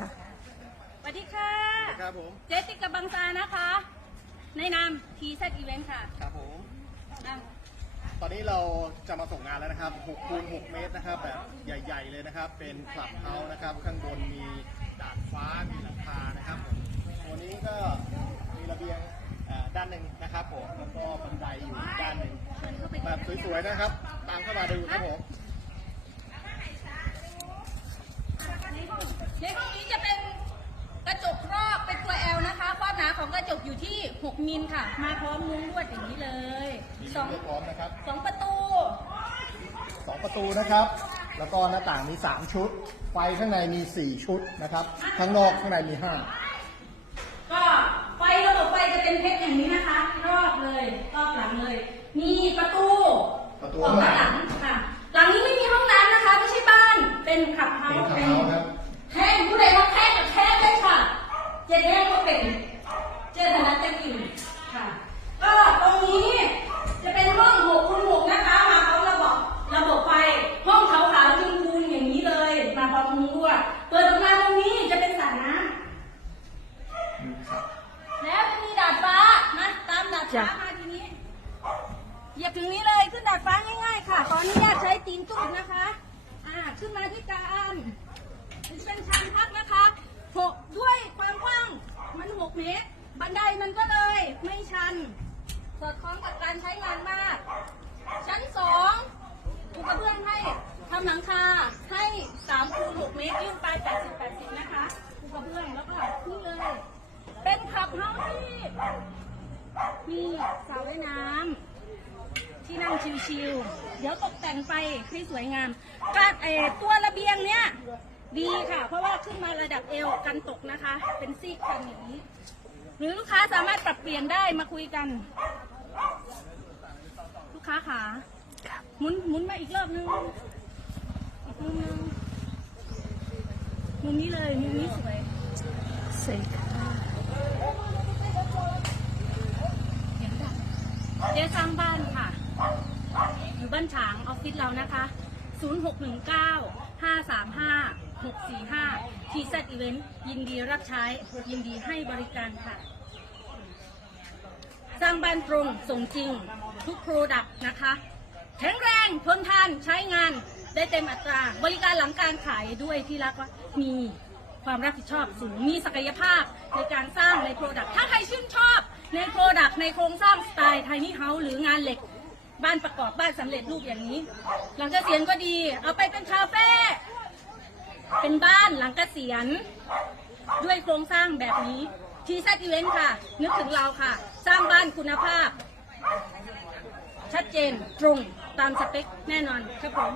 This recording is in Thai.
ค่ะสวัสดีค่ะครับผม เจสติกกับบังซานะคะ ในนามทีเซตอีเวนต์ค่ะครับผม อะ ตอนนี้เราจะมาส่งงานแล้วนะครับ6คูณ6เมตรนะครับ แบบใหญ่ ๆ เลยนะครับ เป็นคลับเฮาส์นะครับ ข้างบนมีดาดฟ้า มีหลังคานะครับผมตัวนี้ก็มีระเบียงเอ่อด้านหนึ่งนะครับผม แล้วก็บันไดอยู่อีกด้านหนึ่งแบบสวยๆนะครับ ตามเข้ามาดูครับผม ในห้องนี้จะเป็นกระจกรอบเป็นตัว L นะคะ ความหนาของกระจกอยู่ที่ 6 มิลค่ะ มาพร้อมมุ้งลวดอย่างนี้เลยมีสองเรียบพร้อมนะครับสองประตู สองประตูนะครับ แล้วก็หน้าต่างมี 3 ชุด ไฟข้างในมี 4 ชุดนะครับ ข้างนอกข้างในมี 5 ก็ไฟระบบไฟจะเป็นเพชรอย่างนี้นะคะ รอบเลยรอบหลังเลย มีประตูประตูออกมาหลังค่ะ หลังนี้ไม่มีห้องน้ำนะคะ ไม่ใช่บ้าน เป็นขับเฮาเป็น พร้อมมุ้งลวดเปิดออกมาตรงนี้จะเป็นสระน้ำครับแล้วจะมีดาดฟ้ามาตามดาดฟ้าจ้ะมาทีนี้เหยียบถึงนี้เลยขึ้นดาดฟ้าง่ายๆค่ะขออนุญาตใช้ตีนตุ่นะคะ อ่าขึ้นมาที่กลางมันจะเป็นชันพักนะคะหกด้วยความกว้างมันหกเมตร บันไดมันก็เลยไม่ชันสอดคล้องกับการใช้งานมากชั้นสองปูกระเบื้องให้ทำหลังคาให้3คูณ6เม ตรยื่นไป80 80นะคะปูกระเบื้องแล้วก็นี่เลย เป็นขับเฮาที่มีสระว่ายน้ำที่นั่งชิลๆเดี๋ยวตกแต่งไปให้สวยงามการเออตัวระเบียงเนี้ยดีค่ะ เพราะว่าขึ้นมาระดับเอวกันตกนะคะ เป็นซีกกันอย่างนี้ หรือลูกค้าสามารถปรับเปลี่ยนได้มาคุยกัน ลูกค้าขาหมุนหมุนมาอีกรอบนึงอีกมุมนึง มุมนี้เลย มุมนี้สวยสวัสดีค่ะเห็นดังเจ๊สร้างบ้านค่ะ อยู่บ้านฉางออฟฟิศเรานะคะ 0619 535 645ทีเซตอีเวนต์ยินดีรับใช้ ยินดีให้บริการค่ะ สร้างบ้านตรงส่งจริง ทุกโปรดักต์นะคะ แข็งแรงทนทานใช้งาน ได้เต็มอัตรา บริการหลังการขายด้วยที่รักว่ามีความรับผิดชอบสูง มีศักยภาพในการสร้างในโปรดักต์ถ้าใครชื่นชอบในโปรดักต์ในโครงสร้างสไตล์ไทนี่เฮาส์หรืองานเหล็ก บ้านประกอบบ้านสำเร็จรูปอย่างนี้ หลังเกษียณก็ดี เอาไปเป็นคาเฟ่เป็นบ้านหลังเกษียณ ด้วยโครงสร้างแบบนี้ทีซัดอีเวนต์ค่ะ นึกถึงเราค่ะ สร้างบ้านคุณภาพ ชัดเจนตรงตามสเปคแน่นอนครับผม